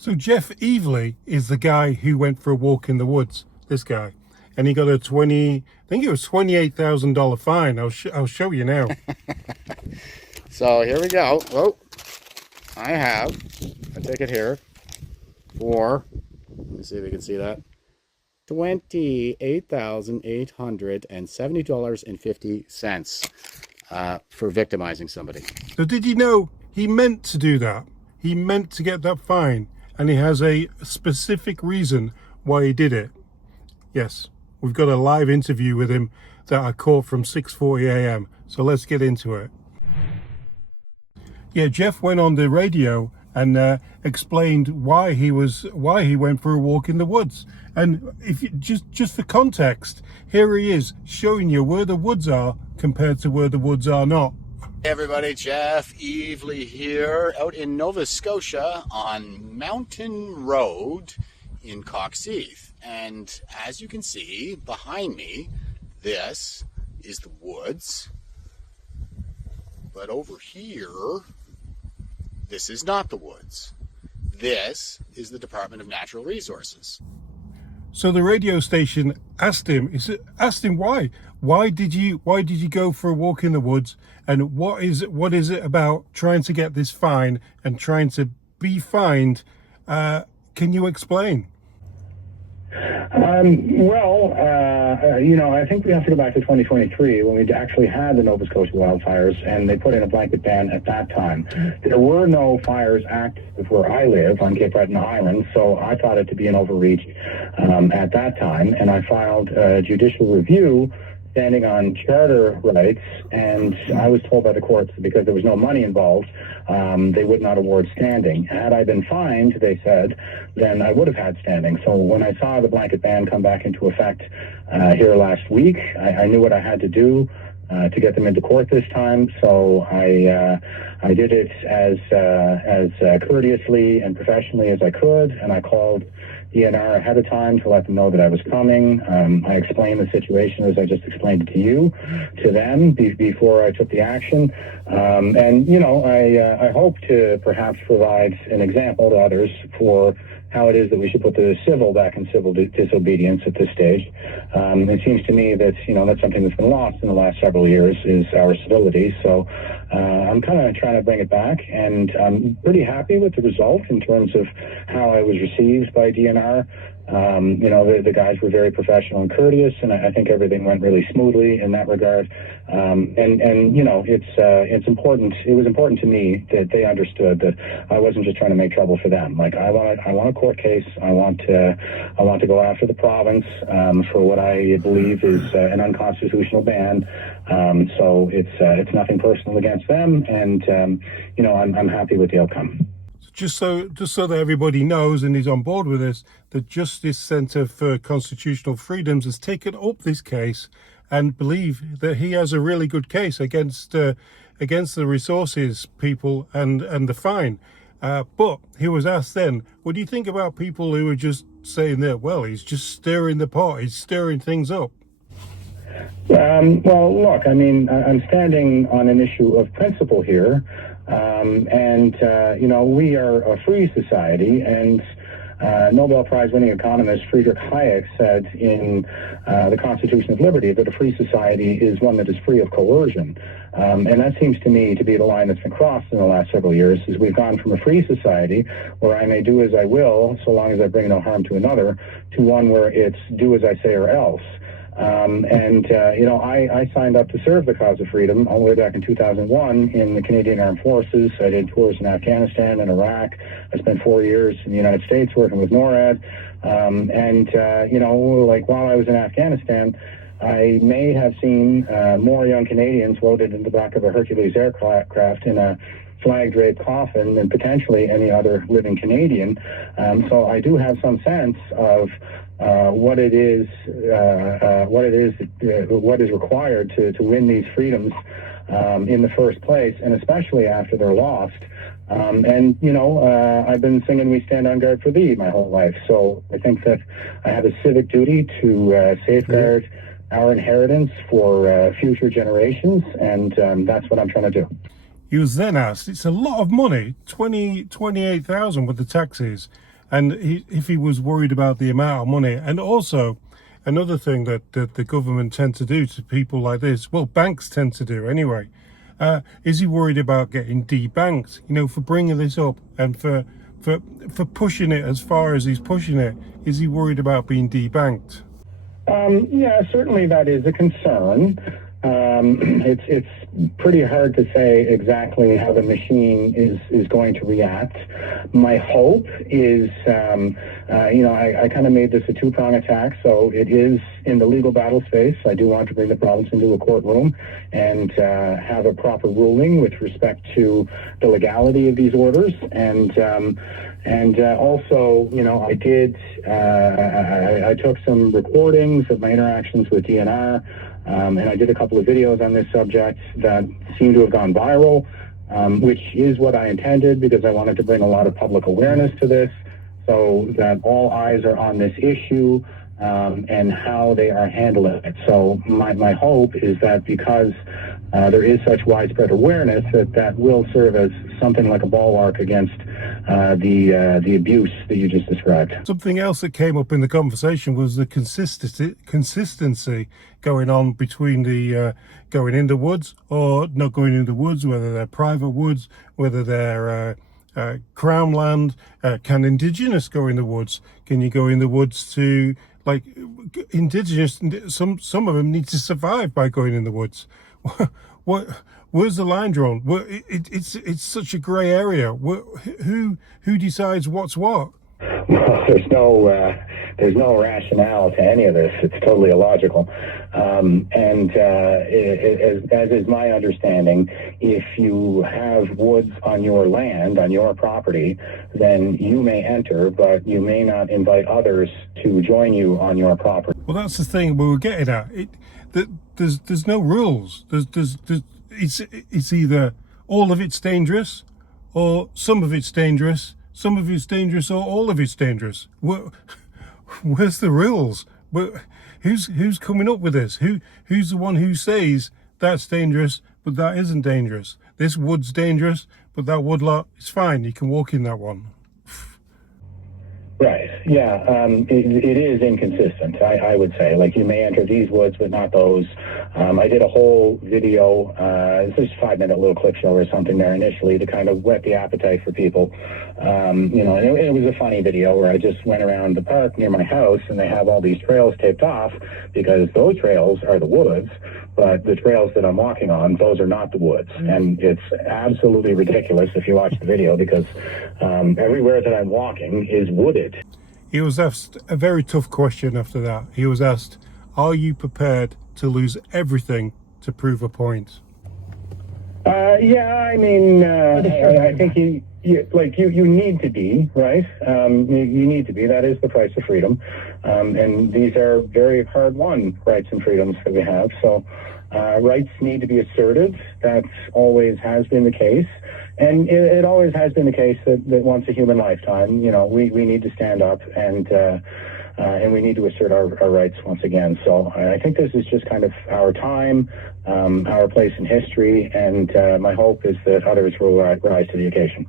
So Jeff Evely is the guy who went for a walk in the woods, this guy. And he got a I think it was $28,000 fine. I'll show you now. So here we go. Oh, I have a ticket here for, let me see if you can see that, $28,870.50 for victimizing somebody. So did you know he meant to do that? He meant to get that fine, and he has a specific reason why he did it. Yes, we've got a live interview with him that I caught from 6:40 a.m. So let's get into it. Yeah, Jeff went on the radio and explained why he went for a walk in the woods. And if you, just for context, here he is showing you where the woods are compared to where the woods are not. Hey everybody, Jeff Evely here, out in Nova Scotia on Mountain Road in Coxheath. And as you can see behind me, this is the woods. But over here, this is not the woods. This is the Department of Natural Resources. So the radio station asked him why? Why did you go for a walk in the woods? And what is it about trying to get this fine and trying to be fined? Can you explain? I think we have to go back to 2023 when we actually had the Nova Scotia wildfires, and they put in a blanket ban at that time. There were no fires active where I live on Cape Breton Island, so I thought it to be an overreach at that time, and I filed a judicial review standing on charter rights, and I was told by the courts that because there was no money involved, they would not award standing. Had I been fined, they said, then I would have had standing. So when I saw the blanket ban come back into effect here last week, I knew what I had to do to get them into court this time. So I did it as courteously and professionally as I could, and I called DNR ahead of time to let them know that I was coming. I explained the situation as I just explained it to you, to them, before I took the action. I hope to perhaps provide an example to others for how it is that we should put the civil back in civil disobedience at this stage. It seems to me that, that's something that's been lost in the last several years, is our civility. So I'm kind of trying to bring it back, and I'm pretty happy with the result in terms of how I was received by DNR. The guys were very professional and courteous, and I think everything went really smoothly in that regard. It's important. It was important to me that they understood that I wasn't just trying to make trouble for them. Like I want a court case. I want to go after the province for what I believe is an unconstitutional ban. So it's nothing personal against them, and I'm happy with the outcome. Just so that everybody knows and is on board with this, the Justice Centre for Constitutional Freedoms has taken up this case and believe that he has a really good case against the resources people and the fine. But he was asked then, what do you think about people who are just saying that, well, he's just stirring the pot, he's stirring things up? Well, look, I'm standing on an issue of principle here. We are a free society, and Nobel Prize winning economist Friedrich Hayek said in The Constitution of Liberty that a free society is one that is free of coercion. And that seems to me to be the line that's been crossed in the last several years, is we've gone from a free society where I may do as I will, so long as I bring no harm to another, to one where it's do as I say or else. I signed up to serve the cause of freedom all the way back in 2001 in the Canadian Armed Forces. I did tours in Afghanistan and Iraq. I spent 4 years in the United States working with NORAD. While I was in Afghanistan, I may have seen more young Canadians loaded in the back of a Hercules aircraft in a flag-draped coffin than potentially any other living Canadian. So I do have some sense of what is required to win these freedoms in the first place, and especially after they're lost. I've been singing "We Stand on Guard for Thee" my whole life, so I think that I have a civic duty to safeguard our inheritance for future generations, and that's what I'm trying to do. He was then asked, it's a lot of money, 28,000 with the taxes. And if he was worried about the amount of money, and also another thing that the government tend to do to people like this, well, banks tend to do anyway, is he worried about getting debanked, you know, for bringing this up and for pushing it as far as he's pushing it? Is he worried about being debanked? Yeah, certainly that is a concern. It's pretty hard to say exactly how the machine is going to react. My hope is, I kind of made this a two-prong attack, so it is in the legal battle space. I do want to bring the province into a courtroom and have a proper ruling with respect to the legality of these orders. And also, I did, I took some recordings of my interactions with DNR, and I did a couple of videos on this subject that seem to have gone viral, which is what I intended, because I wanted to bring a lot of public awareness to this so that all eyes are on this issue and how they are handling it. So my hope is that because there is such widespread awareness, that will serve as something like a bulwark against the abuse that you just described. Something else that came up in the conversation was the consistency going on between the going in the woods or not going in the woods, whether they're private woods, whether they're crown land. Can Indigenous go in the woods? Can you go in the woods to, like, Indigenous? Some of them need to survive by going in the woods. Where's the line drawn? It's such a grey area. Who decides what's what? Well, there's no rationale to any of this. It's totally illogical. As is my understanding, if you have woods on your land, on your property, then you may enter, but you may not invite others to join you on your property. Well, that's the thing we were getting at. There's no rules. It's either all of it's dangerous, or some of it's dangerous. Some of it's dangerous, or all of it's dangerous. Where's the rules? Who's coming up with this? Who's the one who says that's dangerous, but that isn't dangerous? This wood's dangerous, but that woodlot is fine. You can walk in that one. Right. Yeah. It is inconsistent, I would say. Like, you may enter these woods, but not those. I did a whole video, this is a 5-minute little clip show or something there initially to kind of whet the appetite for people. And it was a funny video where I just went around the park near my house, and they have all these trails taped off because those trails are the woods, but the trails that I'm walking on, those are not the woods. And it's absolutely ridiculous if you watch the video, because everywhere that I'm walking is wooded. He was asked a very tough question after that. He was asked, are you prepared to lose everything to prove a point? Yeah, I mean, I think you need to be, right? You need to be. That is the price of freedom. And these are very hard-won rights and freedoms that we have. So rights need to be asserted. That always has been the case. And it always has been the case that once a human lifetime, we need to stand up and we need to assert our rights once again. So I think this is just kind of our time, our place in history, and my hope is that others will rise to the occasion.